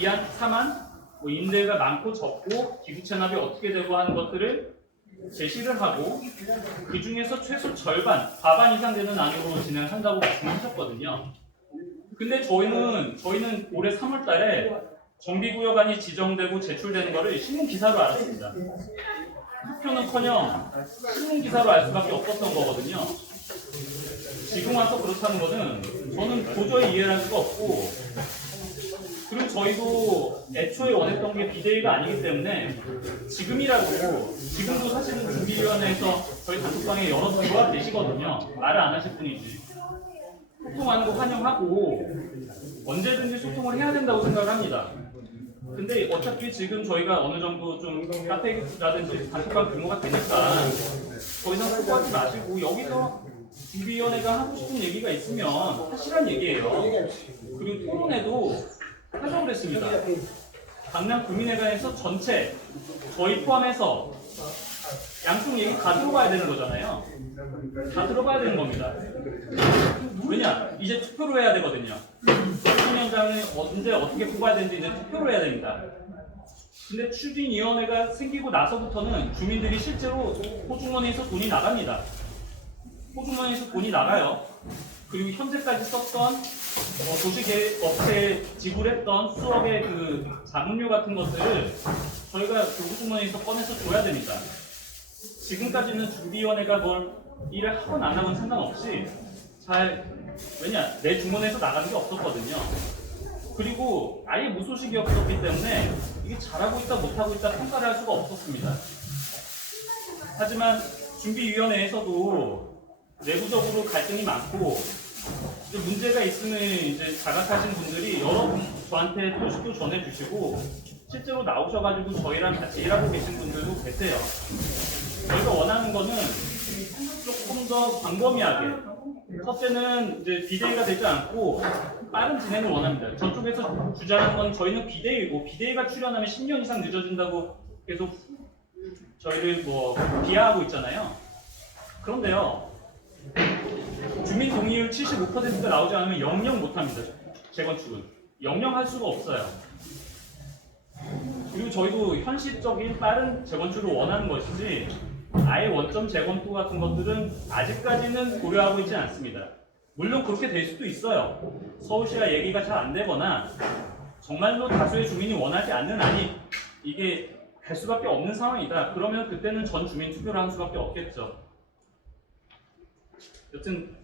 2안, 3안, 뭐 임대가 많고 적고 기부 체납이 어떻게 되고 하는 것들을 제시를 하고 그 중에서 최소 절반, 과반 이상 되는 안으로 진행한다고 말씀하셨거든요. 근데 저희는 올해 3월 달에 정비구역안이 지정되고 제출되는 것을 신문 기사로 알았습니다. 투표는커녕 신문 기사로 알 수밖에 없었던 거거든요. 지금 와서 그렇다는 것은 저는 도저히 이해할 수가 없고, 그리고 저희도 애초에 원했던 게 비대위가 아니기 때문에 지금도 사실은 준비위원회에서 저희 단톡방에 여러 들어와 계시거든요. 말을 안 하실 뿐이지. 소통하는 거 환영하고 언제든지 소통을 해야 된다고 생각을 합니다. 근데 어차피 지금 저희가 어느 정도 좀 카페라든지 단톡방 규모가 되니까 더 이상 소통하지 마시고 여기서 준비위원회가 하고 싶은 얘기가 있으면 하시란 얘기예요. 그리고 토론회도 하자고 그랬습니다. 강남 구민회관에서 전체 저희 포함해서 양쪽 얘기 다 들어봐야 되는 거잖아요. 다 들어봐야 되는 겁니다. 왜냐? 이제 투표로 해야 되거든요. 대통령장을 언제 어떻게 뽑아야 되는지 이제 투표로 해야 됩니다. 근데 추진위원회가 생기고 나서부터는 주민들이 실제로 호주머니에서 돈이 나갑니다. 호주머니에서 돈이 나가요. 그리고 현재까지 썼던 도시계획업체에 지불했던 수억의 그 자문료 같은 것들을 저희가 그 호주머니에서 꺼내서 줘야 됩니다. 지금까지는 준비위원회가 뭘 일을 하건 안 하건 상관없이 왜냐, 내 주머니에서 나가는 게 없었거든요. 그리고 아예 무소식이 없었기 때문에 이게 잘하고 있다 못하고 있다 평가를 할 수가 없었습니다. 하지만 준비위원회에서도 내부적으로 갈등이 많고 문제가 있으면 이제 자각하신 분들이 여러 저한테 소식도 전해주시고 실제로 나오셔가지고 저희랑 같이 일하고 계신 분들도 계세요. 저희가 원하는 거는 조금 더 광범위하게, 첫째는 이제 비대위가 되지 않고 빠른 진행을 원합니다. 저쪽에서 주장하는 건 저희는 비대위고 비대위가 출연하면 10년 이상 늦어진다고 계속 저희를 비하하고 있잖아요. 그런데요, 주민 동의율 75%가 나오지 않으면 영영 못합니다. 재건축은 영영 할 수가 없어요. 그리고 저희도 현실적인 빠른 재건축을 원하는 것이지 아예 원점 재건축 같은 것들은 아직까지는 고려하고 있지 않습니다. 물론 그렇게 될 수도 있어요. 서울시와 얘기가 잘 안 되거나 정말로 다수의 주민이 원하지 않는 안이 이게 갈 수밖에 없는 상황이다. 그러면 그때는 전 주민 투표를 할 수밖에 없겠죠. 여튼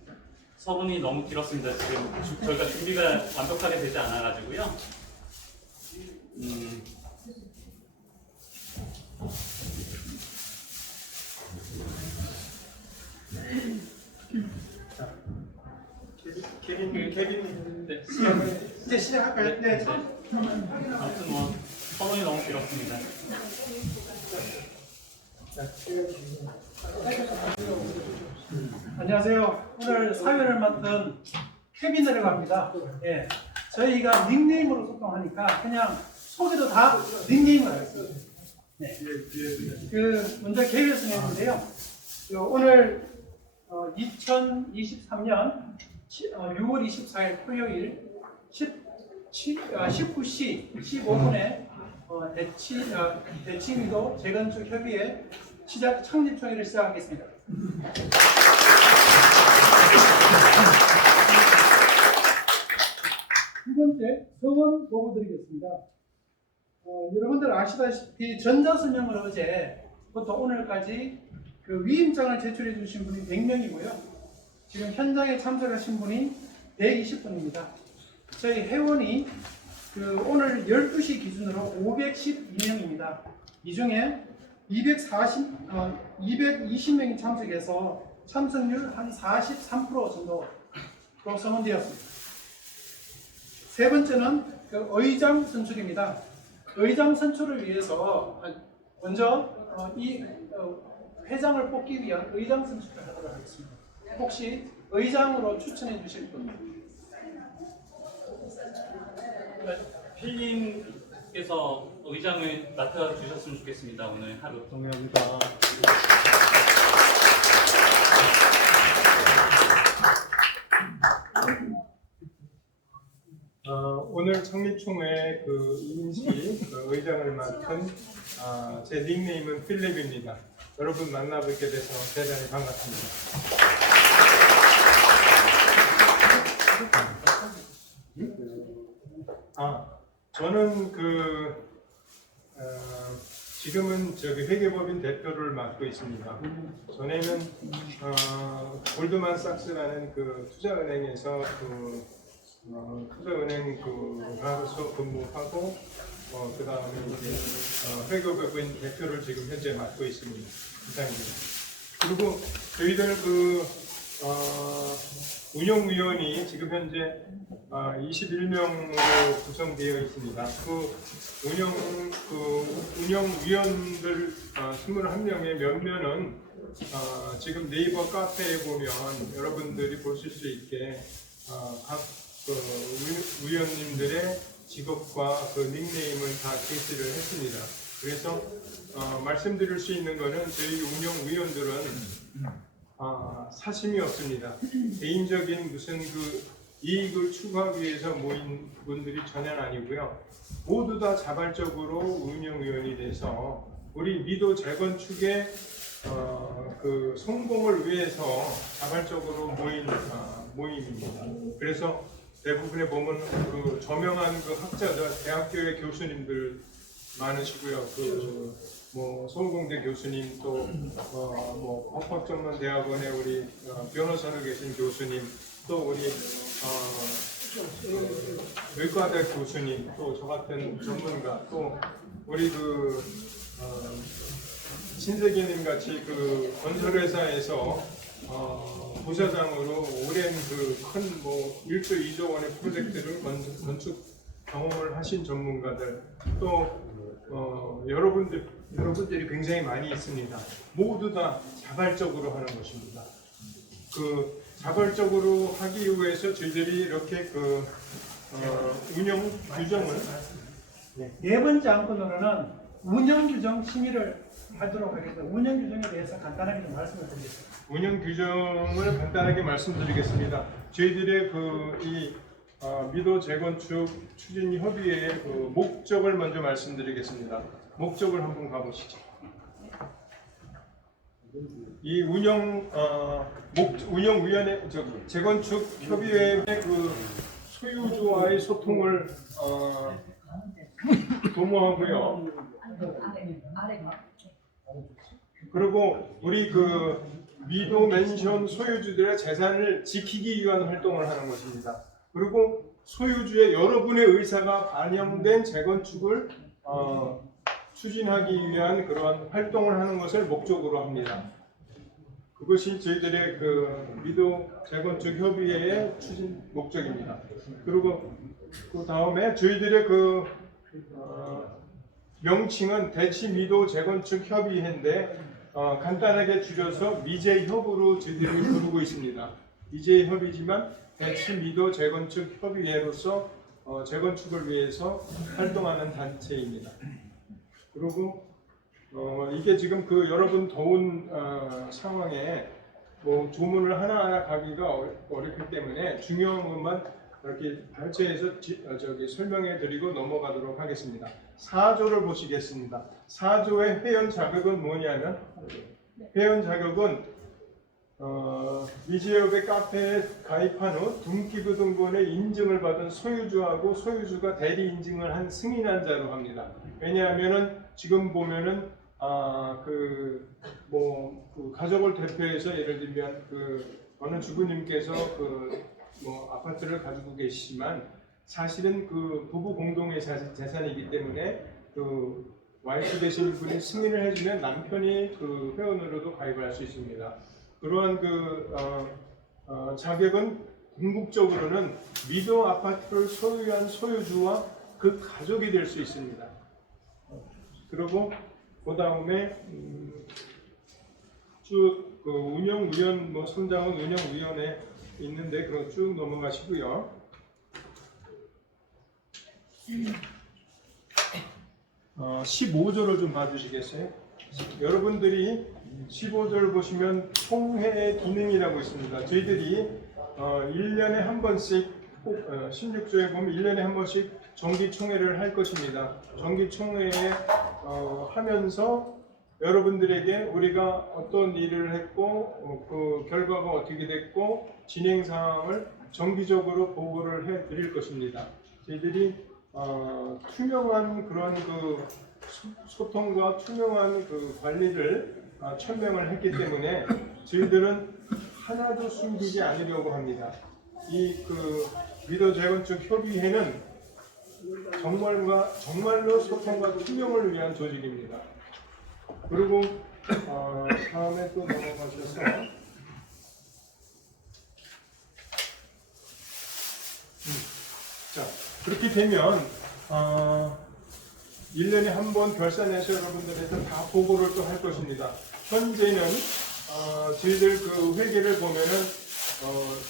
서론이 너무 길었습니다. 지금 저희가 준비가 완벽하게 되지 않아가지고요. 케빈 네, 이제 시작할까요? 네. 아무튼 서론이 너무 길었습니다. 안녕하세요. 오늘 사회를 맡은 케빈이라고 합니다. 예, 저희가 닉네임으로 소통하니까 그냥 소개도 다 닉네임으로 하겠습니다. 네. 먼저 계획을 내는데요. 오늘 2023년 6월 24일 토요일 19시 15분에 대치미도 재건축 협의회 창립총회를 시작하겠습니다. 두 번째, 서원 보고 드리겠습니다. 여러분들 아시다시피 전자서명을 어제부터 오늘까지 그 위임장을 제출해 주신 분이 100명이고요. 지금 현장에 참석하신 분이 120분입니다. 저희 회원이 오늘 12시 기준으로 512명입니다. 이 중에 220명이 참석해서 참석률 한 43% 정도로 선언되었습니다. 세 번째는 의장 선출입니다. 의장 선출을 위해서 먼저 이 회장을 뽑기 위한 의장 선출을 하도록 하겠습니다. 혹시 의장으로 추천해 주실 분? 필님께서 의장을 맡아주셨으면 좋겠습니다. 오늘 하루. 동의합니다. 오늘 성립총회 그 이인식 그 의장을 맡은 제 닉네임은 필립입니다. 여러분 만나뵙게 돼서 대단히 반갑습니다. 저는 지금은 회계법인 대표를 맡고 있습니다. 전에는 골드만삭스라는 투자은행에서 투자은행가로서 근무하고 그 다음에 이제 회계법인 대표를 지금 현재 맡고 있습니다. 이상입니다. 그리고 저희들 운영위원이 지금 현재 21명으로 구성되어 있습니다. 운영위원들 21명의 몇몇은 지금 네이버 카페에 보면 여러분들이 보실 수 있게 각 위원님들의 직업과 닉네임을 다 게시를 했습니다. 그래서 말씀드릴 수 있는 것은 저희 운영위원들은 사심이 없습니다. 개인적인 무슨 이익을 추구하기 위해서 모인 분들이 전혀 아니고요. 모두 다 자발적으로 운영위원이 돼서 우리 미도 재건축의 성공을 위해서 자발적으로 모인 모임입니다. 그래서 대부분의 보면 저명한 학자들, 대학교의 교수님들 많으시고요. 서울공대 교수님, 또 법학전문대학원의 우리 변호사로 계신 교수님, 또 우리 의과대 교수님, 또 저 같은 전문가, 또 우리 신세계님 같이 건설회사에서 부사장으로 오랜 큰 1조 2조 원의 프로젝트를 건축 경험을 하신 전문가들, 또 여러분들이 굉장히 많이 있습니다. 모두 다 자발적으로 하는 것입니다. 자발적으로 하기 위해서 저희들이 이렇게 운영 규정을 네 번째 안건으로는 운영 규정 심의를 하도록 하겠습니다. 운영 규정에 대해서 간단하게 좀 말씀을 드리겠습니다. 운영 규정을 간단하게 말씀드리겠습니다. 저희들의 이 미도 재건축 추진 협의회의 목적을 먼저 말씀드리겠습니다. 목적을 한번 가보시죠. 이 운영위원회 재건축 협의회의 소유주와의 소통을 도모하고요. 그리고 우리 미도 맨션 소유주들의 재산을 지키기 위한 활동을 하는 것입니다. 그리고 소유주의 여러분의 의사가 반영된 재건축을 추진하기 위한 그러한 활동을 하는 것을 목적으로 합니다. 그것이 저희들의 미도 재건축 협의회의 추진 목적입니다. 그리고 그 다음에 저희들의 명칭은 대치 미도 재건축 협의회인데 간단하게 줄여서 미재협으로 저희들이 부르고 있습니다. 미재협이지만 대치 미도 재건축 협의회로서 재건축을 위해서 활동하는 단체입니다. 그리고 이게 지금 여러분 더운 상황에 조문을 하나하나 가기가 어렵기 때문에 중요한 것만 이렇게 발췌해서 설명해 드리고 넘어가도록 하겠습니다. 4조를 보시겠습니다. 4조의 회원 자격은 뭐냐면, 회원 자격은 미지역의 카페에 가입한 후 등기부 등본의 인증을 받은 소유주하고 소유주가 대리 인증을 한 승인한 자로 합니다. 왜냐하면은 지금 보면은 가족을 대표해서 예를 들면 어느 주부님께서 아파트를 가지고 계시지만 사실은 부부 공동의 재산이기 때문에 와이프 되시는 분이 승인을 해주면 남편이 회원으로도 가입을 할 수 있습니다. 그러한 자격은 궁극적으로는 미도 아파트를 소유한 소유주와 그 가족이 될 수 있습니다. 그리고 그 다음에 쭉 운영위원 선장은 운영위원회 있는데 그럼 쭉 넘어가시고요. 15조를 좀 봐주시겠어요? 여러분들이 15조를 보시면 총회의 기능이라고 있습니다. 저희들이 1년에 한 번씩 16조에 보면 1년에 한 번씩 정기총회를 할 것입니다. 정기총회에 하면서 여러분들에게 우리가 어떤 일을 했고 그 결과가 어떻게 됐고 진행 사항을 정기적으로 보고를 해 드릴 것입니다. 저희들이 투명한 그런 그 소통과 투명한 그 관리를 천명을 했기 때문에 저희들은 하나도 숨기지 않으려고 합니다. 이 그 미더 재건축 협의회는 정말로 소통과 투명을 위한 조직입니다. 그리고 다음에 또 넘어가셔서 자 그렇게 되면 1년에 한 번 결산해서 여러분들한테 다 보고를 또 할 것입니다. 현재는 저희들 그 회계를 보면은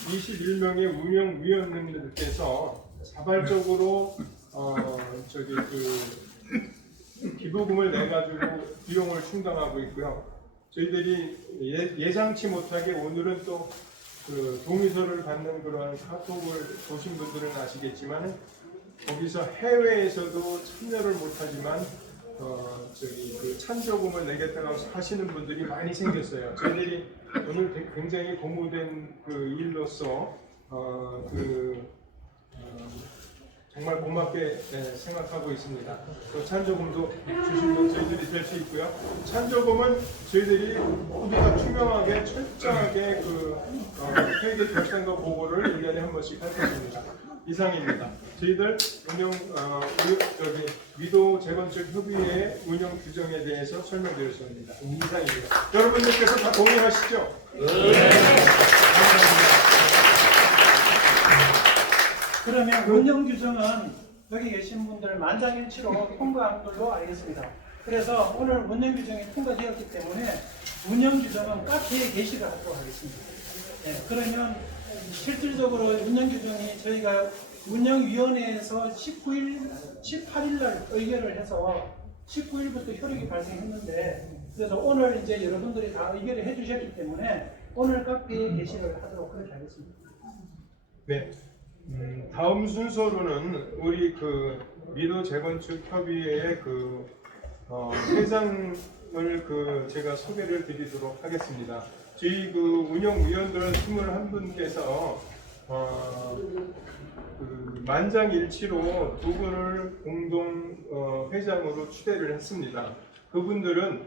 21명의 운영위원님들께서 자발적으로 저기 그 기부금을 내 가지고 비용을 충당하고 있고요. 저희들이 예상치 못하게 오늘은 또 그 동의서를 받는 그런 카톡을 보신 분들은 아시겠지만 거기서 해외에서도 참여를 못하지만 저기 그 찬조금을 내겠다고 하시는 분들이 많이 생겼어요. 저희들이 오늘 굉장히 고무된 그 일로서 정말 고맙게 생각하고 있습니다. 또 찬조금도 주시면 저희들이 될 수 있고요. 찬조금은 저희들이 모두가 투명하게 철저하게 그 회계 결산과 보고를 1년에 한 번씩 할 것입니다. 이상입니다. 저희들 미도 재건축 협의회 운영 규정에 대해서 설명드렸습니다. 이상입니다. 여러분들께서 다 동의하시죠? 네. 그러면 운영 규정은 여기 계신 분들 만장일치로 통과한 걸로 알겠습니다. 그래서 오늘 운영 규정이 통과되었기 때문에 운영 규정은 카페에 게시를 하도록 하겠습니다. 네, 그러면 실질적으로 운영 규정이 저희가 운영위원회에서 18일 날 의결을 해서 19일부터 효력이 발생했는데 그래서 오늘 이제 여러분들이 다 의결을 해주셨기 때문에 오늘 카페에 게시를 하도록 그렇게 하겠습니다. 네. 다음 순서로는 우리 그 미도 재건축 협의회의 그 회장을 그 제가 소개를 드리도록 하겠습니다. 저희 그 운영위원들 21분께서 그 만장일치로 두 분을 공동 회장으로 추대를 했습니다. 그분들은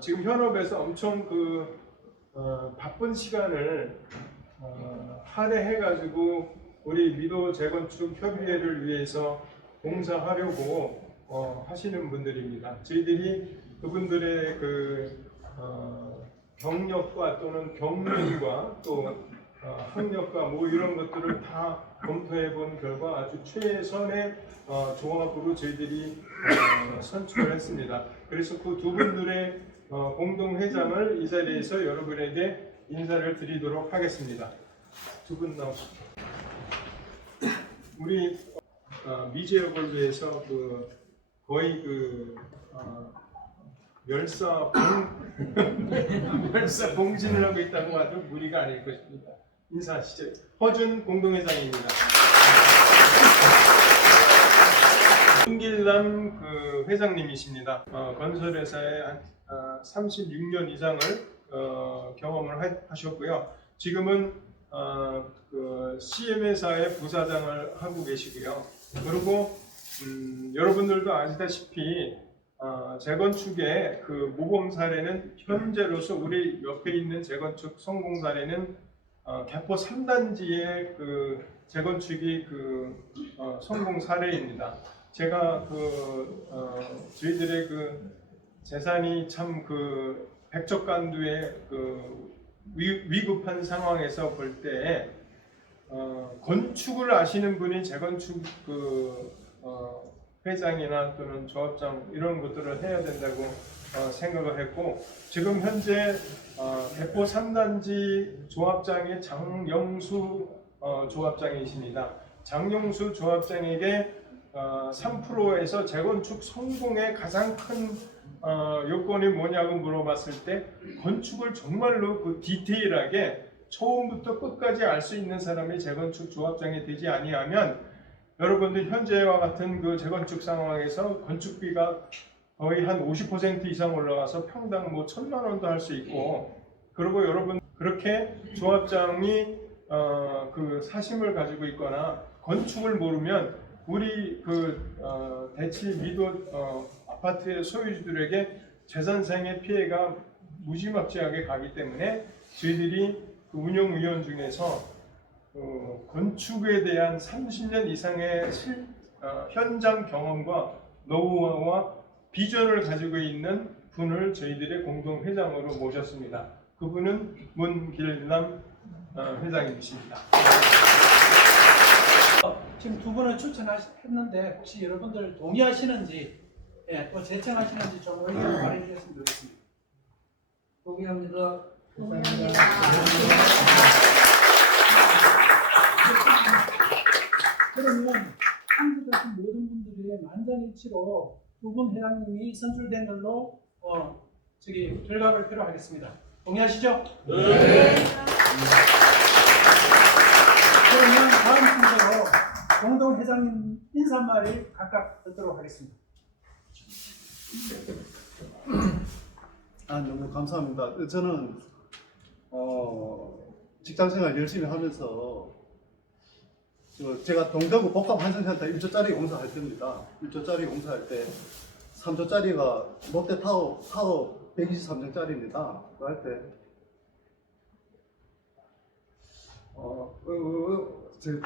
지금 현업에서 엄청 그 바쁜 시간을 할애해가지고 우리 미도 재건축 협의회를 위해서 봉사하려고 하시는 분들입니다. 저희들이 그분들의 그 경력과 또는 경륜과 또 학력과 뭐 이런 것들을 다 검토해 본 결과 아주 최선의 조합으로 저희들이 선출을 했습니다. 그래서 그 두 분들의 공동 회장을 이 자리에서 여러분에게 인사를 드리도록 하겠습니다. 두 분 나오시죠. 우리 미지역을 위해서 그 거의 그 멸사 봉진을 하고 있다고 해도 무리가 아닐 것입니다. 인사하시죠. 허준 공동회장입니다. 윤길남 그 회장님이십니다. 건설회사에 36년 이상을 경험을 하셨고요. 지금은 그 CM회사의 부사장을 하고 계시고요. 그리고 여러분들도 아시다시피 재건축의 그 모범 사례는 현재로서 우리 옆에 있는 재건축 성공 사례는 개포 3단지의 그 재건축이 그 성공 사례입니다. 제가 그 저희들의 그 재산이 참 그 백척간두의 그 위급한 상황에서 볼 때 건축을 아시는 분이 재건축 그 회장이나 또는 조합장 이런 것들을 해야 된다고 생각을 했고 지금 현재 개포 3단지 조합장이 장영수 조합장이십니다. 장영수 조합장에게 3%에서 재건축 성공의 가장 큰 요건이 뭐냐고 물어봤을 때 건축을 정말로 그 디테일하게 처음부터 끝까지 알 수 있는 사람이 재건축 조합장이 되지 아니하면 여러분들 현재와 같은 그 재건축 상황에서 건축비가 거의 한 50% 이상 올라가서 평당 뭐 1,000만 원도 할 수 있고, 그리고 여러분 그렇게 조합장이 그 사심을 가지고 있거나 건축을 모르면 우리 대치 미도 아파트의 소유주들에게 재산상의 피해가 무지막지하게 가기 때문에 저희들이 그 운영위원 중에서 건축에 대한 30년 이상의 현장 경험과 노하우와 비전을 가지고 있는 분을 저희들의 공동회장으로 모셨습니다. 그분은 문길남 회장님이십니다. 지금 두 분을 추천했는데 혹시 여러분들 동의하시는지, 또 제청하시는지 좀 의견을 말해 주셨으면 좋겠습니다. 동의합니다. 그러면 참석하신 모든 분들이 만장일치로 두 분 회장님이 선출된 걸로 결과 발표를 하겠습니다. 동의하시죠? 네. 그러면 다음 순서로 공동 회장님 인사말을 각각 듣도록 하겠습니다. 너무 감사합니다. 저는 직장생활 열심히 하면서 제가 동대구 복합환승센터 1조짜리 공사할 때입니다. 1조짜리 공사할 때 3조짜리가 롯데타워 123층짜리입니다. 그 할 때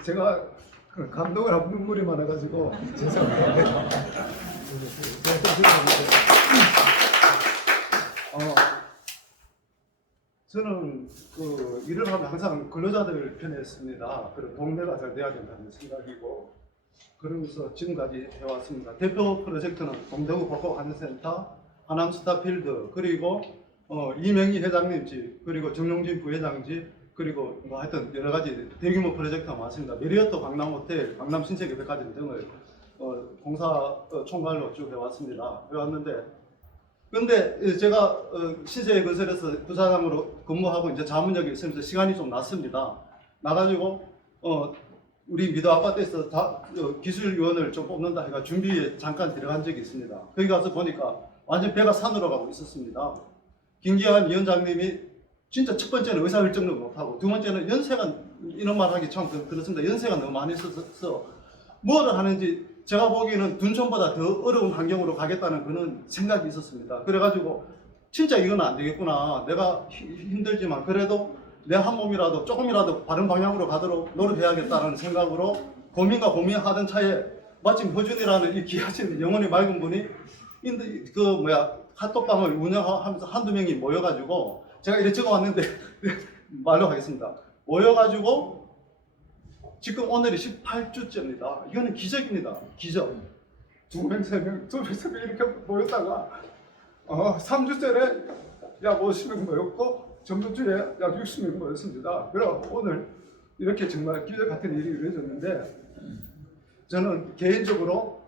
제가 감동을 하고 눈물이 많아가지고 죄송합니다. 저는 일을 하면 항상 근로자들 편에 있습니다. 그리고 동네가 잘 돼야 된다는 생각이고, 그러면서 지금까지 해왔습니다. 대표 프로젝트는 동대구 복합환승센터, 하남 스타필드, 그리고 이명희 회장님 집, 그리고 정용진 부회장 집, 그리고 뭐 하여튼 여러 가지 대규모 프로젝트가 많습니다. 메리어트 강남호텔, 강남 신세계백화점 등을 공사 총괄로 쭉 해왔는데, 근데 제가 신세계건설에서 부사장으로 근무하고 이제 자문역에 있으면서 시간이 좀 났습니다. 나가지고 우리 미도 아파트에서 기술위원을 좀 뽑는다 해가 준비에 잠깐 들어간 적이 있습니다. 거기 가서 보니까 완전 배가 산으로 가고 있었습니다. 김기환 위원장님이 진짜 첫 번째는 의사결정도 못하고, 두 번째는 연세가, 이런 말 하기 참 그렇습니다. 연세가 너무 많이 있어서 뭐를 하는지 제가 보기에는 둔촌보다 더 어려운 환경으로 가겠다는 그런 생각이 있었습니다. 그래가지고 진짜 이건 안 되겠구나. 내가 힘들지만 그래도 내 한 몸이라도 조금이라도 바른 방향으로 가도록 노력해야겠다는 생각으로 고민하던 차에 마침 허준이라는 이 귀하신 영혼이 맑은 분이 핫도방을 운영하면서 한두 명이 모여가지고, 제가 이래 적어왔는데 말로 하겠습니다. 모여가지고 지금 오늘이 18주째입니다. 이거는 기적입니다. 기적. 2명, 3명, 2명 이렇게 모였다가 3주째에 약 50명 모였고, 전주주에 약 60명 모였습니다. 그래서 오늘 이렇게 정말 기적 같은 일이 이루어졌는데, 저는 개인적으로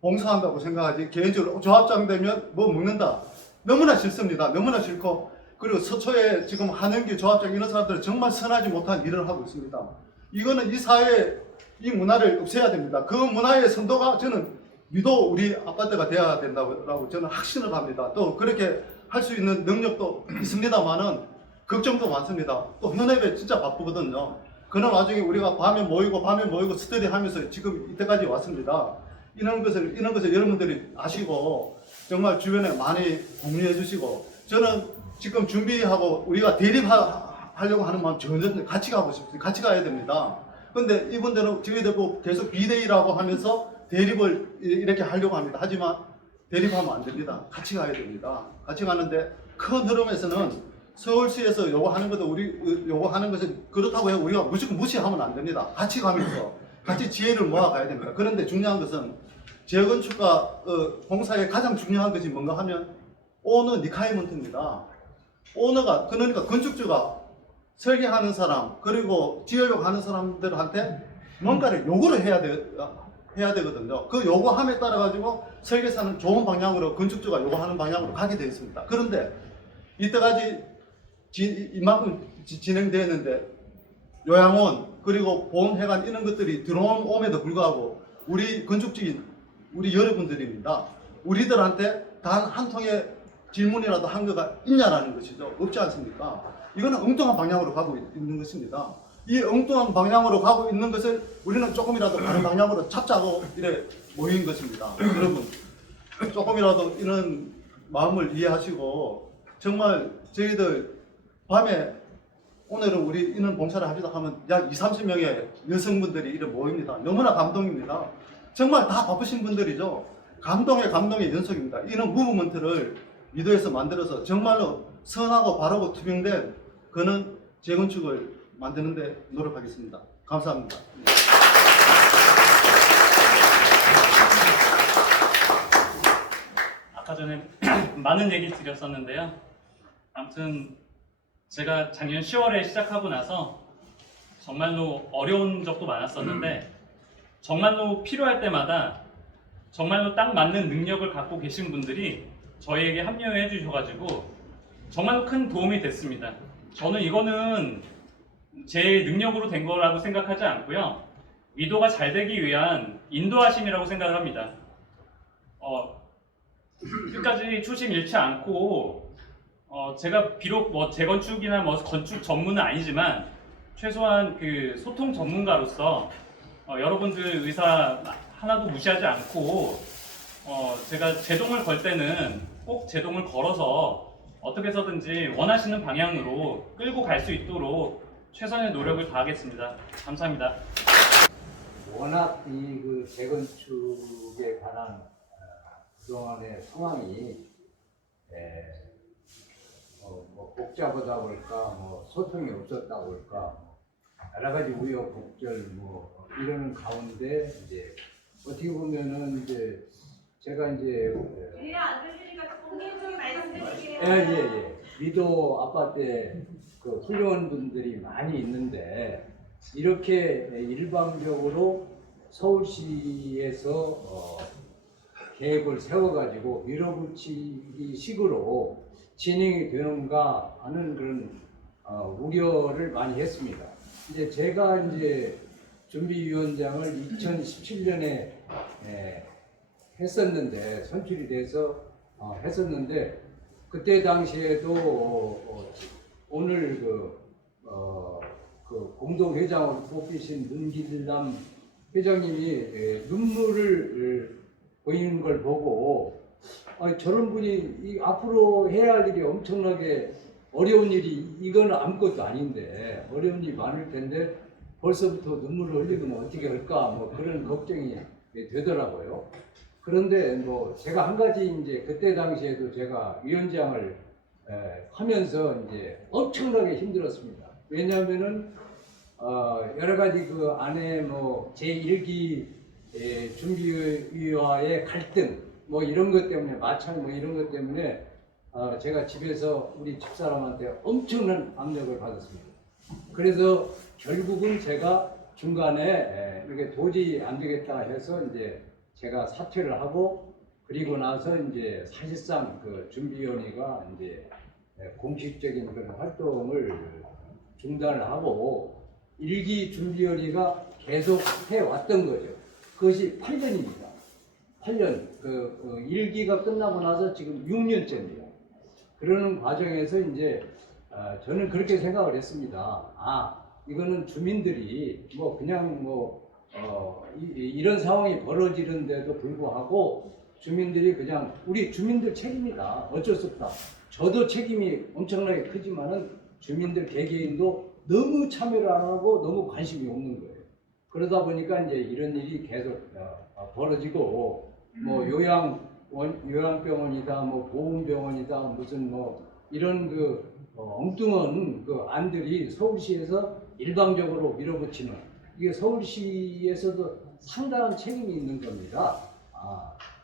봉사한다고 생각하지, 개인적으로 조합장 되면 뭐 먹는다, 너무나 싫습니다. 너무나 싫고, 그리고 서초에 지금 한영기 조합장 이런 사람들은 정말 선하지 못한 일을 하고 있습니다. 이거는 이 사회에 이 문화를 없애야 됩니다. 그 문화의 선도가 저는 미도 우리 아파트가 돼야 된다고 저는 확신을 합니다. 또 그렇게 할 수 있는 능력도 있습니다만은 걱정도 많습니다. 또 현업에 진짜 바쁘거든요. 그런 와중에 우리가 밤에 모이고 스터디 하면서 지금 이때까지 왔습니다. 이런 것을 여러분들이 아시고 정말 주변에 많이 공유해 주시고, 저는 지금 준비하고 우리가 대립하려고 하는 마음 전혀 같이 가고 싶습니다. 같이 가야 됩니다. 근데 이분들은 저희들 계속 비대위라고 하면서 대립을 이렇게 하려고 합니다. 하지만 대립하면 안 됩니다. 같이 가야 됩니다. 같이 가는데 큰 흐름에서는 서울시에서 요구하는 것은 그렇다고 해서 우리가 무조건 무시하면 안 됩니다. 같이 가면서 같이 지혜를 모아가야 됩니다. 그런데 중요한 것은 재건축과 공사에 가장 중요한 것이 뭔가 하면 오너 리카이먼트입니다. 오너가, 그러니까 건축주가 설계하는 사람, 그리고 지으려고 하는 사람들한테 뭔가를 요구를 해야 되거든요. 그 요구함에 따라 가지고 설계사는 좋은 방향으로, 건축주가 요구하는 방향으로 가게 되어 있습니다. 그런데 이때까지 이만큼 진행되었는데 요양원, 그리고 보험회관 이런 것들이 들어옴에도 불구하고 우리 건축주인 우리 여러분들입니다. 우리들한테 단 한 통의 질문이라도 한 거가 있냐라는 것이죠. 없지 않습니까? 이거는 엉뚱한 방향으로 가고 있는 것입니다. 이 엉뚱한 방향으로 가고 있는 것을 우리는 조금이라도 다른 방향으로 찾자고 이래 모인 것입니다. 여러분, 조금이라도 이런 마음을 이해하시고 정말 저희들 밤에 오늘은 우리 이런 봉사를 하기도 하면 약 20-30명의 여성분들이 이래 모입니다. 너무나 감동입니다. 정말 다 바쁘신 분들이죠. 감동의 연속입니다. 이런 무브먼트를 미도에서 만들어서 정말로 선하고 바르고 투명된 그런 재건축을 만드는 데 노력하겠습니다. 감사합니다. 아까 전에 많은 얘기 드렸었는데요. 아무튼 제가 작년 10월에 시작하고 나서 정말로 어려운 적도 많았었는데 정말로 필요할 때마다 정말로 딱 맞는 능력을 갖고 계신 분들이 저희에게 합류해 주셔가지고 정말로 큰 도움이 됐습니다. 저는 이거는 제 능력으로 된 거라고 생각하지 않고요. 위도가 잘 되기 위한 인도하심이라고 생각을 합니다. 끝까지 초심 잃지 않고 제가 비록 뭐 재건축이나 뭐 건축 전문은 아니지만 최소한 그 소통 전문가로서 여러분들 의사 하나도 무시하지 않고 제가 제동을 걸 때는 꼭 제동을 걸어서 어떻게 해서든지 원하시는 방향으로 끌고 갈 수 있도록 최선의 노력을 다하겠습니다. 감사합니다. 워낙 이 그 재건축에 관한 그동안의 상황이 뭐 복잡하다 볼까, 뭐 소통이 없었다 볼까, 여러 가지 우여곡절 뭐 이러는 가운데 이제 어떻게 보면은 이제 제가 이제 안 들리니까 공개적인 말씀드릴게요. 예. 미도 아파트에 그 훌륭한 분들이 많이 있는데 이렇게 일방적으로 서울시에서 계획을 세워가지고 밀어붙이기 식으로 진행이 되는가 하는 그런 우려를 많이 했습니다. 이제 제가 이제 준비위원장을 2017년에 했었는데 선출이 돼서 했었는데 그때 당시에도 오늘 그 공동회장으로 뽑히신 문길남 회장님이 눈물을 보이는 걸 보고 저런 분이 앞으로 해야 할 일이 엄청나게 어려운 일이 이거는 아무것도 아닌데 어려운 일이 많을 텐데 벌써부터 눈물을 흘리면 어떻게 할까 뭐 그런 걱정이 되더라고요. 그런데 뭐 제가 한 가지 이제 그때 당시에도 제가 위원장을 하면서 이제 엄청나게 힘들었습니다. 왜냐하면은 여러 가지 그 안에 뭐 제1기 준비위와의 갈등 뭐 이런 것 때문에 마찰 뭐 이런 것 때문에 제가 집에서 우리 집사람한테 엄청난 압력을 받았습니다. 그래서 결국은 제가 중간에 이렇게 도저히 안 되겠다 해서 이제 제가 사퇴를 하고 그리고 나서 이제 사실상 그 준비위원회가 이제 공식적인 그런 활동을 중단을 하고 1기 준비위원회가 계속 해왔던 거죠. 그것이 8년입니다. 8년. 그 1기가 끝나고 나서 지금 6년째입니다. 그러는 과정에서 이제 저는 그렇게 생각을 했습니다. 이거는 주민들이 뭐 그냥 뭐 이런 상황이 벌어지는데도 불구하고 주민들이 그냥 우리 주민들 책임이다. 어쩔 수 없다. 저도 책임이 엄청나게 크지만은 주민들 개개인도 너무 참여를 안 하고 너무 관심이 없는 거예요. 그러다 보니까 이제 이런 일이 계속 벌어지고 뭐 요양병원이다, 뭐 보훈병원이다, 무슨 뭐 이런 그 엉뚱한 그 안들이 서울시에서 일방적으로 밀어붙이는 이게 서울시에서도 상당한 책임이 있는 겁니다.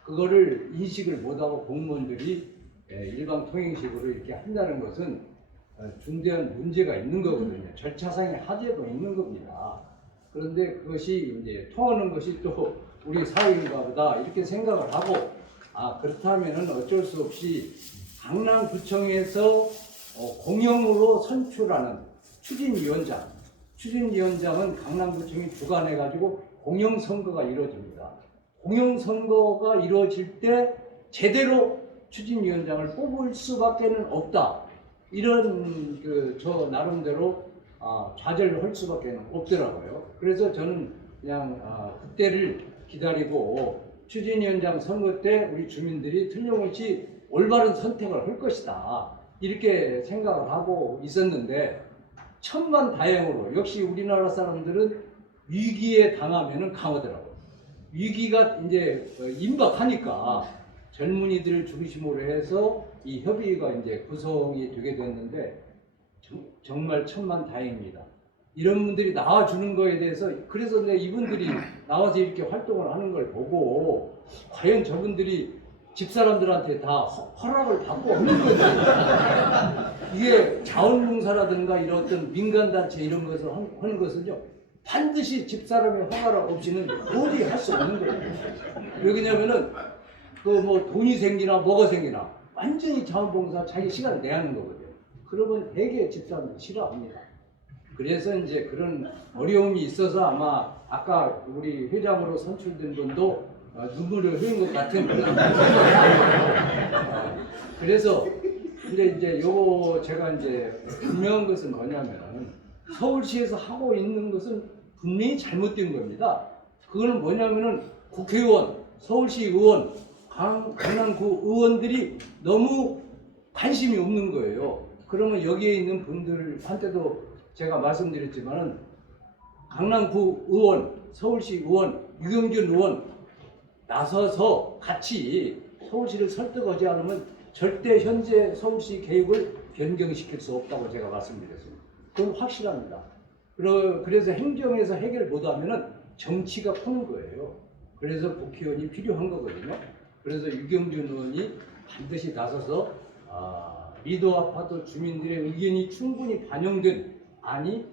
그거를 인식을 못하고 공무원들이 일방 통행식으로 이렇게 한다는 것은 중대한 문제가 있는 거거든요. 절차상의 하자도 있는 겁니다. 그런데 그것이 이제 통하는 것이 또 우리 사회인가 보다 이렇게 생각을 하고 그렇다면은 어쩔 수 없이 강남구청에서 공영으로 선출하는 추진위원장은 강남구청이 주관해가지고 공영선거가 이루어집니다. 공영선거가 이루어질 때 제대로 추진위원장을 뽑을 수밖에는 없다. 이런 저 나름대로 좌절할 수밖에 없더라고요. 그래서 저는 그냥 그때를 기다리고 추진위원장 선거 때 우리 주민들이 틀림없이 올바른 선택을 할 것이다. 이렇게 생각을 하고 있었는데 천만다행으로 역시 우리나라 사람들은 위기에 당하면은 강하더라고요. 위기가 이제 임박하니까 젊은이들을 중심으로 해서 이 협의회가 이제 구성이 되게 됐는데 정말 천만다행입니다. 이런 분들이 나와주는 거에 대해서 그래서 이분들이 나와서 이렇게 활동을 하는 걸 보고 과연 저분들이 집사람들한테 다 허락을 받고 하는 거죠. 이게 자원봉사라든가 이런 어떤 민간단체 이런 것을 하는 것은요 반드시 집사람의 허가를 없이는 도저히 할 수 없는 거예요. 왜 그러냐면은 그 뭐 돈이 생기나 뭐가 생기나 완전히 자원봉사 자기 시간을 내야 하는 거거든요. 그러면 되게 집사람들이 싫어합니다. 그래서 이제 그런 어려움이 있어서 아마 아까 우리 회장으로 선출된 분도 눈물을 흘린 것 같은 그래서 근데 이제 요거 제가 이제 분명한 것은 뭐냐면 서울시에서 하고 있는 것은 분명히 잘못된 겁니다. 그거는 뭐냐면은 국회의원, 서울시 의원, 강남구 의원들이 너무 관심이 없는 거예요. 그러면 여기에 있는 분들한테도 제가 말씀드렸지만은 강남구 의원, 서울시 의원, 유경준 의원 나서서 같이 서울시를 설득하지 않으면 절대 현재 서울시 계획을 변경시킬 수 없다고 제가 말씀드렸습니다. 그건 확실합니다. 그래서 행정에서 해결 못하면은 정치가 푸는 거예요. 그래서 국회의원이 필요한 거거든요. 그래서 유경준 의원이 반드시 나서서 리더 아파트 주민들의 의견이 충분히 반영된 안이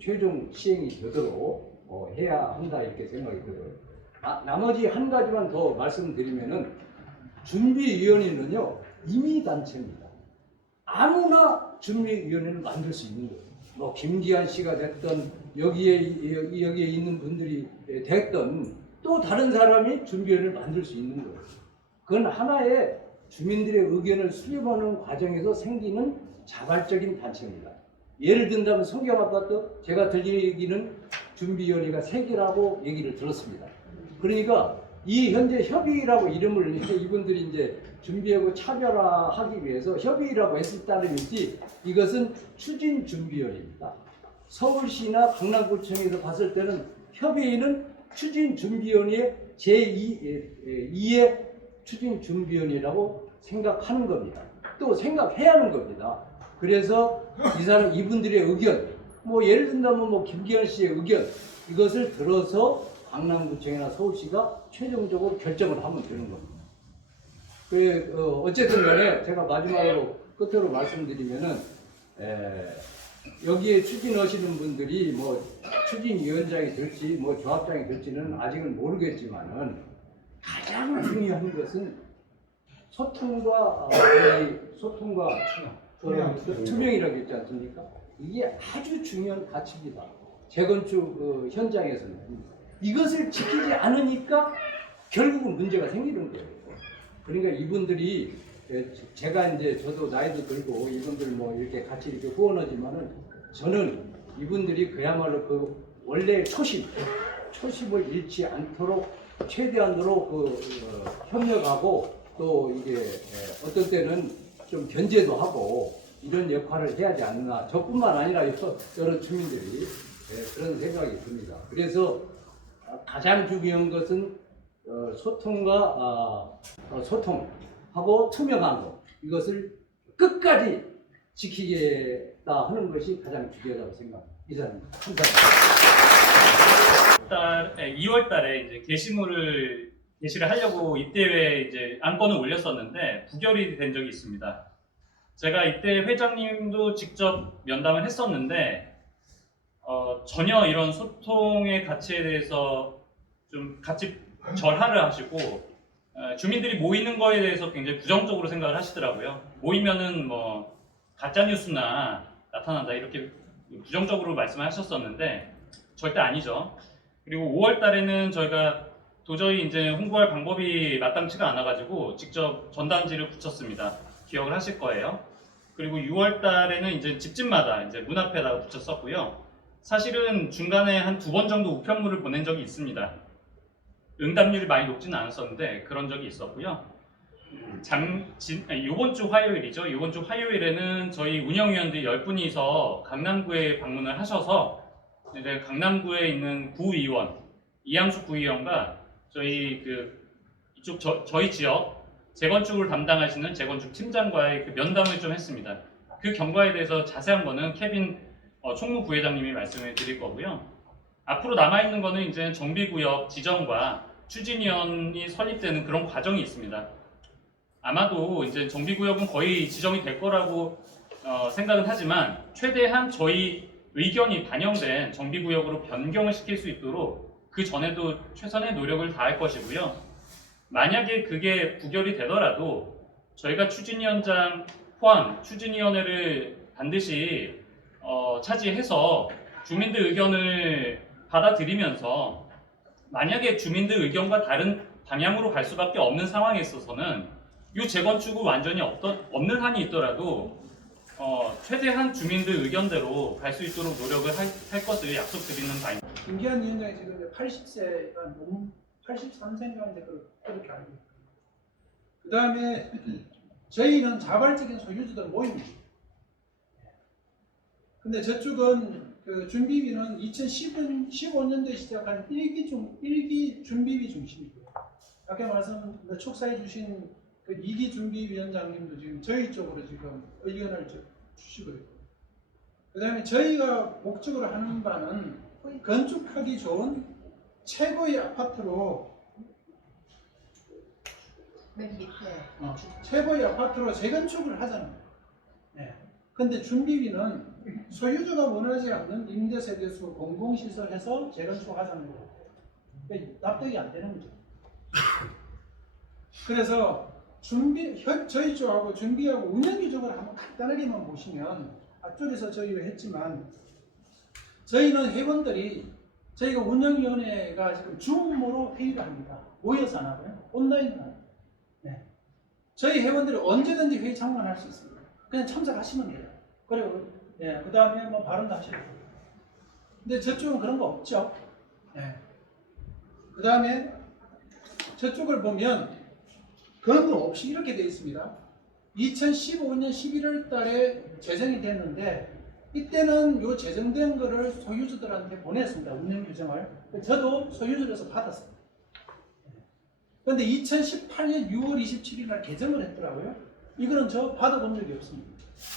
최종 시행이 되도록 해야 한다 이렇게 생각이 들어요. 나머지 한 가지만 더 말씀드리면은 준비위원회는요 임의단체입니다. 아무나 준비위원회를 만들 수 있는 거예요. 뭐 김기한 씨가 됐던 여기에 있는 분들이 됐던 또 다른 사람이 준비위원회를 만들 수 있는 거예요. 그건 하나의 주민들의 의견을 수렴하는 과정에서 생기는 자발적인 단체입니다. 예를 든다면 성경아파트 제가 들린 얘기는 준비위원회가 3개라고 얘기를 들었습니다. 그러니까 이 현재 협의라고 이름을 이분들이 이제 준비하고 차별화하기 위해서 협의라고 했을 따름이지 이것은 추진준비위원회입니다. 서울시나 강남구청에서 봤을 때는 협의회는 추진준비위원회 제2의 추진준비위원회라고 생각하는 겁니다. 또 생각해야 하는 겁니다. 그래서 이분들의 의견, 뭐 예를 든다면 뭐 김기현 씨의 의견 이것을 들어서 강남구청이나 서울시가 최종적으로 결정을 하면 되는 겁니다. 어쨌든 간에 제가 마지막으로 끝으로 말씀드리면은 여기에 추진하시는 분들이 뭐 추진위원장이 될지 뭐 조합장이 될지는 아직은 모르겠지만은 가장 중요한 것은 소통과 투명이라고 했지 않습니까? 이게 아주 중요한 가치입니다. 재건축 현장에서는 이것을 지키지 않으니까 결국은 문제가 생기는 거예요. 그러니까 이분들이 제가 이제 저도 나이도 들고 이분들 뭐 이렇게 같이 이렇게 후원하지만은 저는 이분들이 그야말로 그 원래 초심을 잃지 않도록 최대한으로 협력하고 또 이게 어떤 때는 좀 견제도 하고 이런 역할을 해야 하지 않나. 저뿐만 아니라 여러 주민들이 그런 생각이 듭니다. 그래서 가장 중요한 것은 소통하고 투명한 것 이것을 끝까지 지키겠다 하는 것이 가장 중요하다고 생각합니다. 이상입니다. 감사합니다. 2월 달에 이제 게시를 하려고 이때에 이제 안건을 올렸었는데 부결이 된 적이 있습니다. 제가 이때 회장님도 직접 면담을 했었는데 전혀 이런 소통의 가치에 대해서 좀 같이 절하를 하시고 주민들이 모이는 거에 대해서 굉장히 부정적으로 생각을 하시더라고요. 모이면은 뭐 가짜 뉴스나 나타난다 이렇게 부정적으로 말씀을 하셨었는데 절대 아니죠. 그리고 5월 달에는 저희가 도저히 이제 홍보할 방법이 마땅치가 않아가지고 직접 전단지를 붙였습니다. 기억을 하실 거예요. 그리고 6월 달에는 이제 집집마다 이제 문 앞에다가 붙였었고요. 사실은 중간에 한 2번 정도 우편물을 보낸 적이 있습니다. 응답률이 많이 높지는 않았었는데 그런 적이 있었고요. 이번 주 화요일이죠. 이번 주 화요일에는 저희 운영위원들 10분이서 강남구에 방문을 하셔서 이제 강남구에 있는 구의원, 이양숙 구의원과 저희 저희 지역 재건축을 담당하시는 재건축 팀장과의 그 면담을 좀 했습니다. 그 경과에 대해서 자세한 거는 케빈 총무 부회장님이 말씀을 드릴 거고요. 앞으로 남아있는 거는 이제 정비구역 지정과 추진위원이 설립되는 그런 과정이 있습니다. 아마도 이제 정비구역은 거의 지정이 될 거라고 생각은 하지만 최대한 저희 의견이 반영된 정비구역으로 변경을 시킬 수 있도록 그 전에도 최선의 노력을 다할 것이고요. 만약에 그게 부결이 되더라도 저희가 추진위원장 포함 추진위원회를 반드시 차지해서 주민들 의견을 받아들이면서 만약에 주민들 의견과 다른 방향으로 갈 수밖에 없는 상황에 있어서는 이 재건축은 완전히 없는 한이 있더라도 최대한 주민들 의견대로 갈 수 있도록 노력을 할 것을 약속드리는 바입니다. 김기한 위원장이 지금 80세가 83세인가인데 그렇게 알고 있고, 그 다음에 저희는 자발적인 소유주들 모임입니다. 근데 저쪽은 그 준비비는 2015년도에 시작한 1기 준비비 중심이고요. 아까 촉사해 주신 그 2기 준비위원장님도 지금 저희 쪽으로 지금 의견을 주시고 있고, 그 다음에 저희가 목적으로 하는 바는 건축하기 좋은 최고의 아파트로 맨 밑에. 최고의 아파트로 재건축을 하자는 거예요. 네. 근데 준비비는 소유주가 원하지 않는 임대세대수 공공시설해서 재건축하자는 거예요. 그러니까 납득이 안 되는 거죠. 그래서 저희 쪽하고 준비하고 운영규정을 한번 간단하게만 보시면, 앞쪽에서 저희가 했지만 저희는 회원들이 저희가 운영위원회가 지금 줌으로 회의를 합니다. 모여서 안 하고요. 온라인으로 합니다. 네. 저희 회원들이 언제든지 회의 참관할 수 있습니다. 그냥 참석하시면 돼요. 그리고 그 다음에 뭐 발언도 하셔도 돼요. 근데 저쪽은 그런 거 없죠. 네. 그 다음에 저쪽을 보면 그런 거 없이 이렇게 되어 있습니다. 2015년 11월 달에 제정이 됐는데 이때는 요 제정된 거를 소유주들한테 보냈습니다. 운영 규정을. 저도 소유주로서 받았어요. 그런데 2018년 6월 27일 날 개정을 했더라고요. 이거는 저 받아본 적이 없습니다.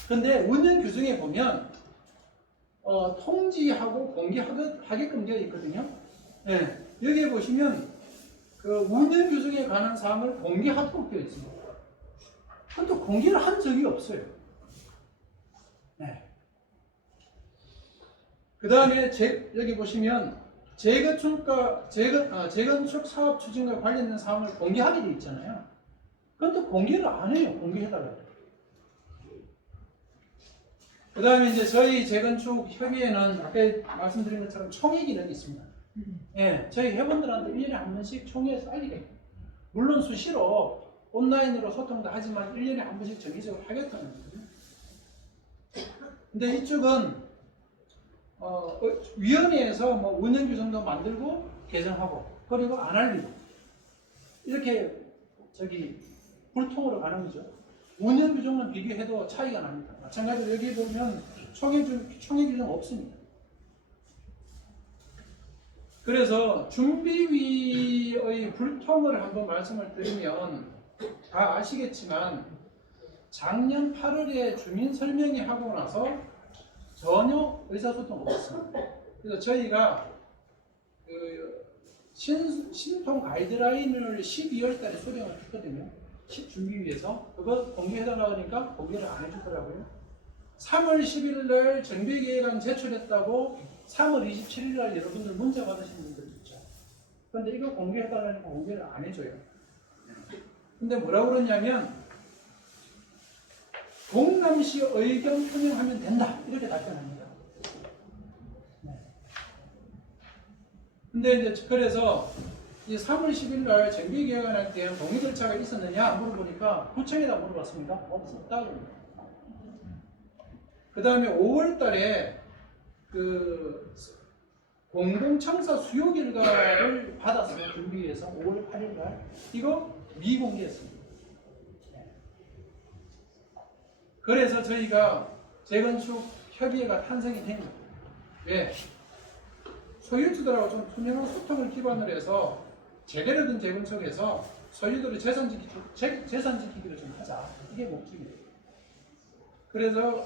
그런데 운영 규정에 보면 통지하고 공개하게끔 되어 있거든요. 네. 여기에 보시면 그 운영 규정에 관한 사항을 공개하도록 되어 있습니다. 그런데 공개를 한 적이 없어요. 네. 그 다음에 여기 보시면 재건축 사업 추진과 관련된 사항을 공개하게 되어 있잖아요. 그런데 공개를 안 해요. 공개해달라고. 그 다음에 이제 저희 재건축 협의회는 아까 말씀드린 것처럼 총회 기능이 있습니다. 예, 저희 회원들한테 1년에 한 번씩 총회에서 알리게 해요. 물론 수시로 온라인으로 소통도 하지만 1년에 한 번씩 정기적으로 하겠다는 거거든요. 근데 이쪽은 위원회에서 뭐 운영 규정도 만들고 개정하고 그리고 안 알리고 이렇게 불통으로 가는 거죠. 운영 규정은 비교해도 차이가 납니다. 마찬가지로 여기 보면 총회 규정 없습니다. 그래서 준비위의 불통을 한번 말씀을 드리면 다 아시겠지만 작년 8월에 주민 설명회 하고 나서 전혀 의사소통 없었습니다. 그래서 저희가 그 신통 가이드라인을 12월 달에 수령을 했거든요. 준비위에서 그거 공개해달라고 하니까 공개를 안 해주더라고요. 3월 10일 날 정비계획안 제출했다고 3월 27일 날 여러분들 문자 받으신 분들 있죠. 그런데 이거 공개해달라니까 공개를 안 해줘요. 근데 뭐라고 그러냐면 동남시 의견 표명하면 된다 이렇게 답변합니다. 네. 근데 이제 그래서 이 3월 10일 날 정비계획안에 대한 동의 절차가 있었느냐 물어보니까 구청에다 물어봤습니다. 없었다고. 그 다음에 5월 달에 그 공공청사 수요 결과를 받았어요. 준비해서 5월 8일 날. 이거 미공개했습니다. 그래서 저희가 재건축 협의회가 탄생이 된 거예요. 왜? 소유주들하고 좀 투명한 소통을 기반으로 해서 제대로 된 재건축에서 소유들의 재산 지키기를 좀 하자. 이게 목적이에요. 그래서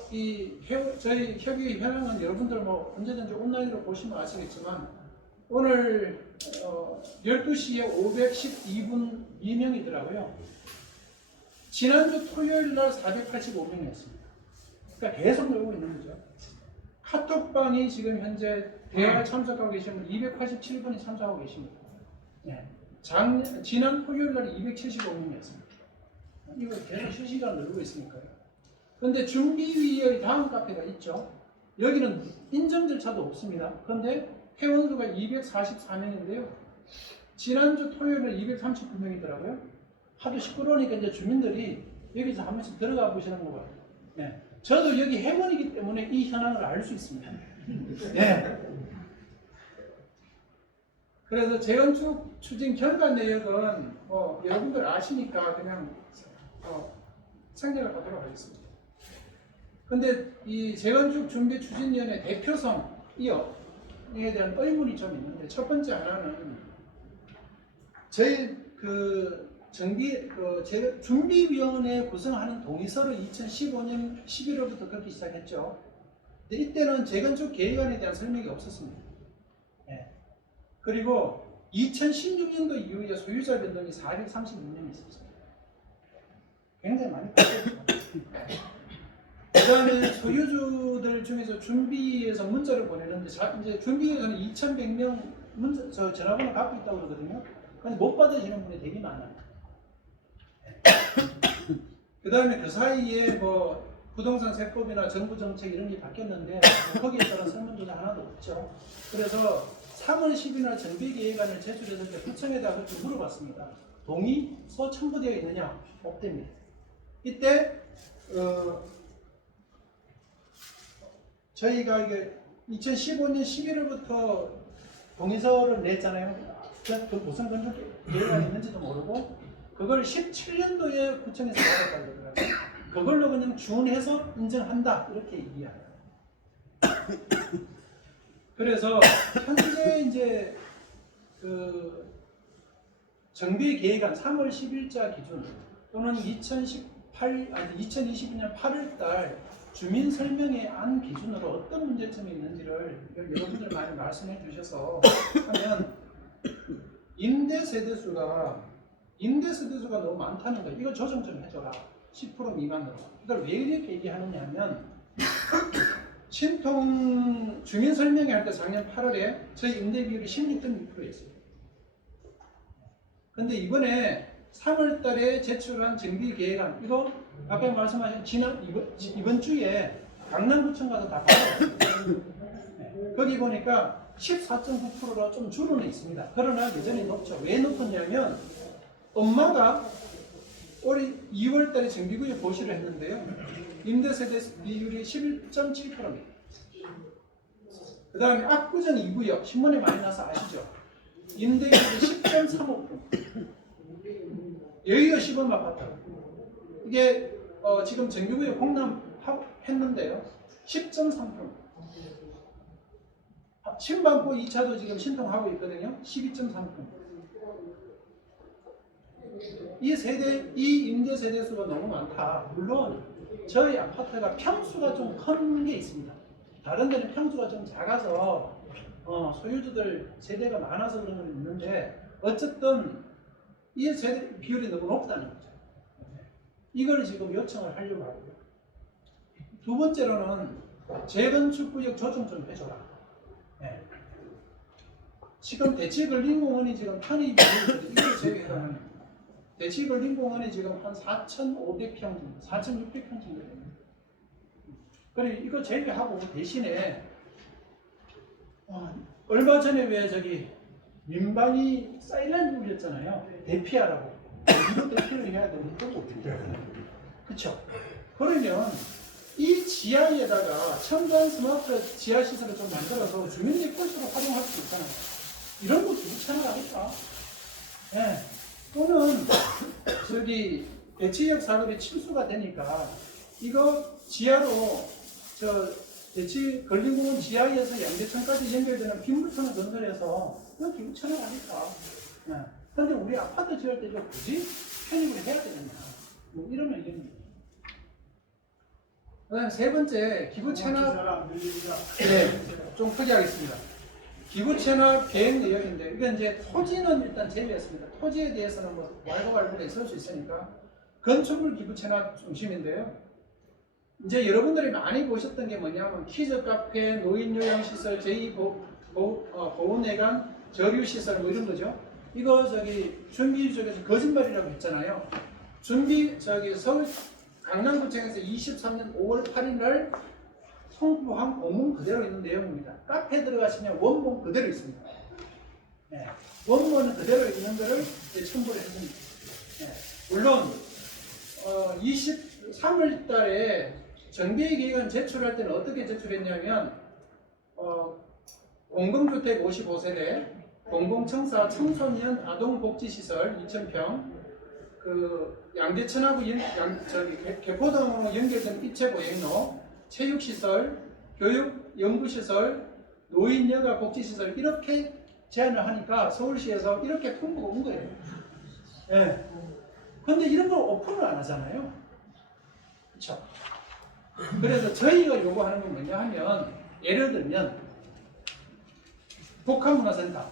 저희 협의회 현황은 여러분들 뭐 언제든지 온라인으로 보시면 아시겠지만 오늘 12시에 512분 이명이더라고요. 지난주 토요일 날 485명이었습니다. 그러니까 계속 늘고 있는 거죠. 카톡방이 지금 현재 대화에 참석하고 계신 분 287분이 참석하고 계십니다. 네. 지난 토요일 날 275명이었습니다. 이거 계속 실시간 늘고 있으니까요. 그런데 준비위의 다음 카페가 있죠. 여기는 인정 절차도 없습니다. 그런데 회원수가 244명인데요. 지난주 토요일에 239명이더라고요. 하도 시끄러우니까 이제 주민들이 여기서 한 번씩 들어가 보시는 거 봐요. 네. 저도 여기 회원이기 때문에 이 현황을 알 수 있습니다. 네. 그래서 재건축 추진 결과 내역은 뭐 여러분들 아시니까 그냥 생략을 하도록 하겠습니다. 근데 이 재건축 준비 추진위원회 대표성에 대한 의문이 좀 있는데 첫 번째 하나는 저희 준비위원회 구성하는 동의서를 2015년 11월부터 걷기 시작했죠. 근데 이때는 재건축 계획안에 대한 설명이 없었습니다. 네. 그리고 2016년도 이후에 소유자 변동이 436명이 있었습니다. 굉장히 많이 바뀌었죠. 그 다음에 소유주들 중에서 준비에서 문자를 보내는데 이제 준비에서는 2,100명 전화번호 갖고 있다고 그러거든요. 근데 못 받으시는 분이 되게 많아요. 그 다음에 그 사이에 뭐 부동산 세법이나 정부 정책 이런 게 바뀌었는데 거기에 따른 설문조사 하나도 없죠. 그래서 3월 10일 날 정비계획안을 제출했을 때 구청에다가 그렇게 물어봤습니다. 동의서 첨부되어 있느냐? 없답니다. 이때 저희가 이게 2015년 11월부터 동의서를 냈잖아요. 그 무슨 계획안이 있는지도 모르고 그걸 17년도에 구청에서 받았다고 그러더라고요. 그걸로 그냥 준해서 인정한다 이렇게 얘기해요. 그래서 현재 이제 그 정비계획안 3월 10일자 기준 또는 2022년 8월달 주민 설명회 안 기준으로 어떤 문제점이 있는지를 여러분들 많이 말씀해 주셔서 하면 임대 세대수가 너무 많다는 거예요. 이거 조정 좀 해줘라. 10% 미만으로. 이걸 왜 이렇게 얘기하느냐 하면 신통 주민 설명회 할 때 작년 8월에 저희 임대 비율이 16.6%였어요. 근데 이번에 3월 달에 제출한 정비 계획안 이거 아까 말씀하신 이번 주에 강남구청 가서 다 받아봤어요. 네. 거기 보니까 14.9%로 좀 줄어는 있습니다. 그러나 여전히 높죠. 왜 높았냐면 엄마가 올해 2월 달에 정비구역 보시를 했는데요. 임대세대 비율이 11.7%입니다. 그 다음에 압구정 2구역 신문에 많이 나서 아시죠? 임대비율이 10.35%. 여의도 시범 아파트. 이게 지금 정비구역 공람 했는데요. 10.3%. 신반포 2차도 지금 신청하고 있거든요. 12.3%. 이 임대 세대수가 너무 많다. 물론 저희 아파트가 평수가 좀 큰 게 있습니다. 다른 데는 평수가 좀 작아서 소유주들 세대가 많아서 그런 건 있는데 어쨌든 이 세대 비율이 너무 높다는 거죠. 이걸 지금 요청을 하려고 하고요. 두 번째로는 재건축구역 조정 좀 해줘라. 네. 지금 대치근린공원이 지금 편입이 이걸 제외하면 대치근린공원이 지금 한 4,500평 정도, 4,600평 정도 됩니다. 그리고 이거 제외하고 대신에 얼마 전에 왜 저기 민방위 사이렌 울렸잖아요. 대피하라고. 이거 대피를 해야 되는데 그쵸? 그러면 이 지하에다가 첨단 스마트 지하 시설을 좀 만들어서 주민들 곳으로 활용할 수 있잖아요. 이런 거 기부 채널하겠다. 예. 또는 저기 대치역 사업이 침수가 되니까 이거 지하로 저 대치 걸린공원 지하에서 양재천까지 연결되는 빈부터는 건설해서 이거 기부 채널하겠다. 예. 근데 우리 아파트 지을 때 이거 굳이 편입을 해야 되느냐? 뭐 이런 의견입니다. 그다음 세 번째 기부 채납. 네, 좀 크게 하겠습니다. 기부 채납 계획 내역인데 이건 이제 토지는 일단 제외했습니다. 토지에 대해서는 뭐 왈가왈부가 있을 수 있으니까 건축물 기부 채납 중심인데요. 이제 여러분들이 많이 보셨던 게 뭐냐면 키즈 카페, 노인 요양 시설, 보훈회관, 저류 시설 뭐 이런 거죠. 이거 저기 준비 쪽에서 거짓말이라고 했잖아요. 서울 강남구청에서 23년 5월 8일 날 송부한 공문 그대로 있는 내용입니다. 카페에 들어가시면 원본 그대로 있습니다. 네. 원본은 그대로 있는 거를 첨부를 했습니다. 네. 물론 23월 달에 정비계획안 제출할 때는 어떻게 제출했냐면 공공주택 55세대, 공공청사 청소년 아동복지시설 2,000평, 그 양재천하고 개포동으로 연결된 입체보행로, 체육시설, 교육, 연구시설, 노인 여가 복지시설 이렇게 제안을 하니까 서울시에서 이렇게 통보가 온 거예요. 예. 근데 이런 걸 오픈을 안 하잖아요. 그렇죠? 그래서 저희가 요구하는 건 뭐냐 하면 예를 들면 복합문화센터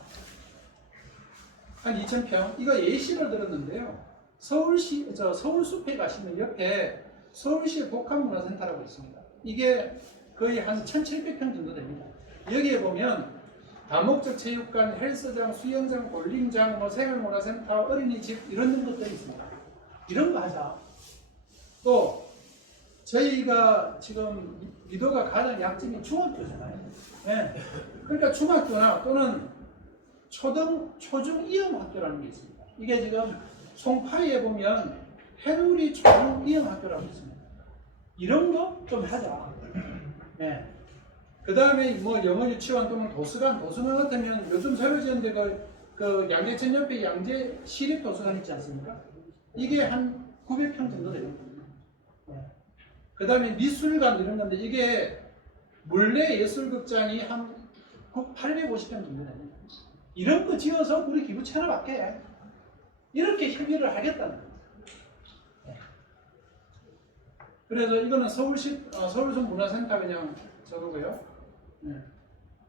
한 2,000평 이거 예시를 들었는데요. 서울숲에 가시면 옆에 서울시 복합문화센터라고 있습니다. 이게 거의 한 1,700평 정도 됩니다. 여기에 보면 다목적 체육관, 헬스장, 수영장, 볼링장, 뭐 생활문화센터, 어린이집 이런 것들이 있습니다. 이런 거 하자. 또 저희가 지금 미도가 가장 약점이 중학교잖아요. 네. 그러니까 중학교나 또는 초중 이용학교라는 게 있습니다. 이게 지금 송파리에 보면 해누리 초중 이용학교라고 있습니다. 이런 거 좀 하자. 네. 그 다음에 뭐 영어 유치원 또는 도서관 같으면 요즘 새로 지었는데 그 양재천 옆에 양재 시립도서관 있지 않습니까? 이게 한 900평 정도 됩니다. 네. 그 다음에 미술관 이런 건데 이게 물레 예술극장이 한 850평 정도 됩니다. 이런 거 지어서 우리 기부 채널할게. 이렇게 협의를 하겠다는 거예요. 그래서 이거는 서울시 문화센터 그냥 저거고요. 네.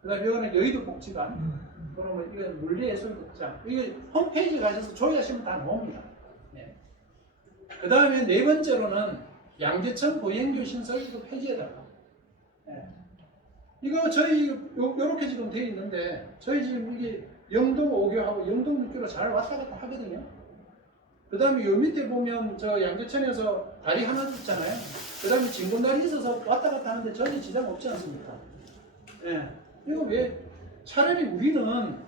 그 다음에 이거는 여의도 복지관. 그러면 이건 물리예술극장. 이게 홈페이지 가셔서 조회하시면 다 나옵니다. 네. 그 다음에 네 번째로는 양재천 보행교 신설 이거 폐지해달라. 네. 이거 저희 요렇게 지금 되어 있는데 저희 지금 이게 영동 5교하고 영동 6교로 잘 왔다 갔다 하거든요. 그 다음에 요 밑에 보면 저 양재천에서 다리 하나 있잖아요. 그 다음에 진군다리 있어서 왔다 갔다 하는데 전혀 지장 없지 않습니까? 예. 이거 왜 차라리 우리는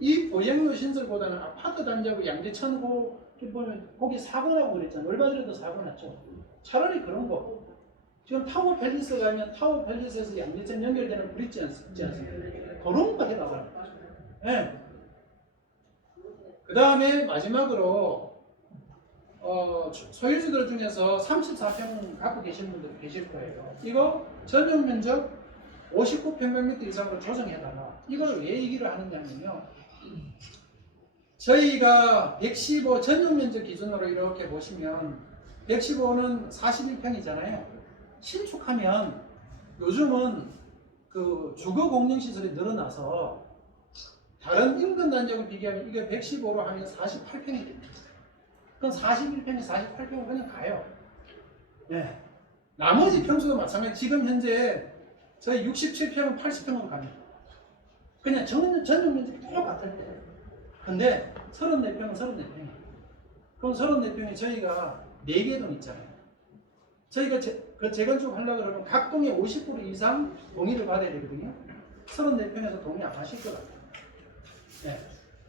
이 보행로 신설보다는 아파트 단지하고 양재천고 보면 거기 사고 나고 그랬잖아요. 얼마 전에도 사고 났죠. 차라리 그런 거. 지금 타워 팰리스 가면 타워 팰리스에서 양재천 연결되는 브릿지 있지 않습니까? 그런 거 해달라는 거죠. 예. 그 다음에 마지막으로 소유주들 중에서 34평 갖고 계신 분들 계실 거예요. 이거 전용 면적 59평방미터 이상으로 조정해달라. 이걸 왜 얘기를 하느냐면요. 저희가 115 전용 면적 기준으로 이렇게 보시면 115는 41평이잖아요. 신축하면 요즘은 그 주거 공용시설이 늘어나서 다른 인근 단지하고 비교하면 이게 115로 하면 48평이 됩니다. 그럼 41평이 48평은 그냥 가요. 네. 나머지 평수도 마찬가지. 지금 현재 저희 67평은 80평으로 갑니다. 그냥 전용 면적이 똑같을 때. 근데 34평은 34평이에요. 그럼 34평에 저희가 4개 동 있잖아요. 저희가 재건축 하려고 그러면 각 동에 50% 이상 동의를 받아야 되거든요. 34평에서 동의 안 하실 것 같아요. 네.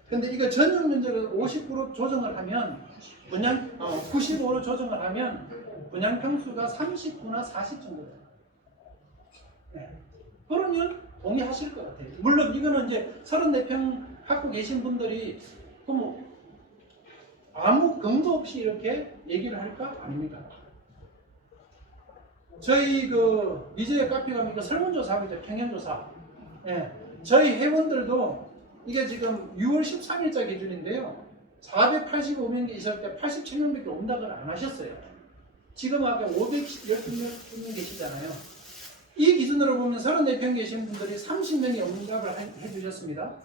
근데 이거 전용 면적을 50% 조정을 하면 분양 95로 조정을 하면 분양 평수가 39나 40 정도 돼요. 네. 그러면 동의하실 것 같아요. 물론 이거는 이제 34평 갖고 계신 분들이 그럼 아무 근거 없이 이렇게 얘기를 할까? 아닙니다. 저희 그 미제의 카페 가면 이거 설문조사하죠. 평형조사. 예. 저희 회원들도 이게 지금 6월 13일자 기준인데요. 485명 있을 때 87명밖에 응답을 안 하셨어요. 지금 아까 510명 계시잖아요. 이 기준으로 보면 34평 계신 분들이 30명이 응답을 해주셨습니다.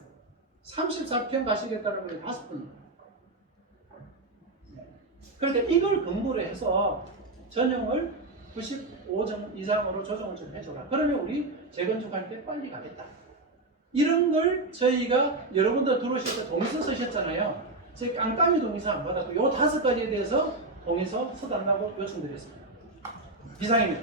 34평 가시겠다는 분이 5분. 그러니까 이걸 근거로 해서 전용을 95점 이상으로 조정을 좀 해줘라. 그러면 우리 재건축할 때 빨리 가겠다. 이런 걸 저희가 여러분들 들어오실 때 동의서 쓰셨잖아요. 저희 깜깜이 동의서 안 받았고 요 5가지에 대해서 동의서 써달라고 요청드렸습니다. 이상입니다.